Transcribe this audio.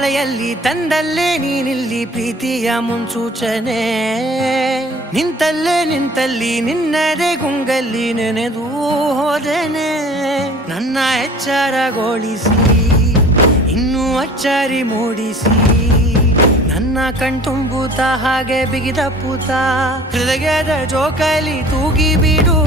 ಮಳೆಯಲ್ಲಿ ತಂದಲ್ಲೇ ನೀನಿಲ್ಲಿ ಪ್ರೀತಿಯ ಮುನ್ಸೂಚನೆ. ನಿಂತಲ್ಲಿ ನಿನ್ನದೇ ಗುಂಗಲ್ಲಿ ನೆನೆದು ಹೋದೆನೆ. ನನ್ನ ಎಚ್ಚರಗೊಳಿಸಿ ಇನ್ನೂ ಅಚ್ಚರಿ ಮೂಡಿಸಿ, ನನ್ನ ಕಣ್ತುಂಬುತ್ತ ಹಾಗೆ ಬಿಗಿದ ಪೂತ ಹೃದಯದ ಜೋಕಾಲಿ ತೂಗಿ ಬಿಡು.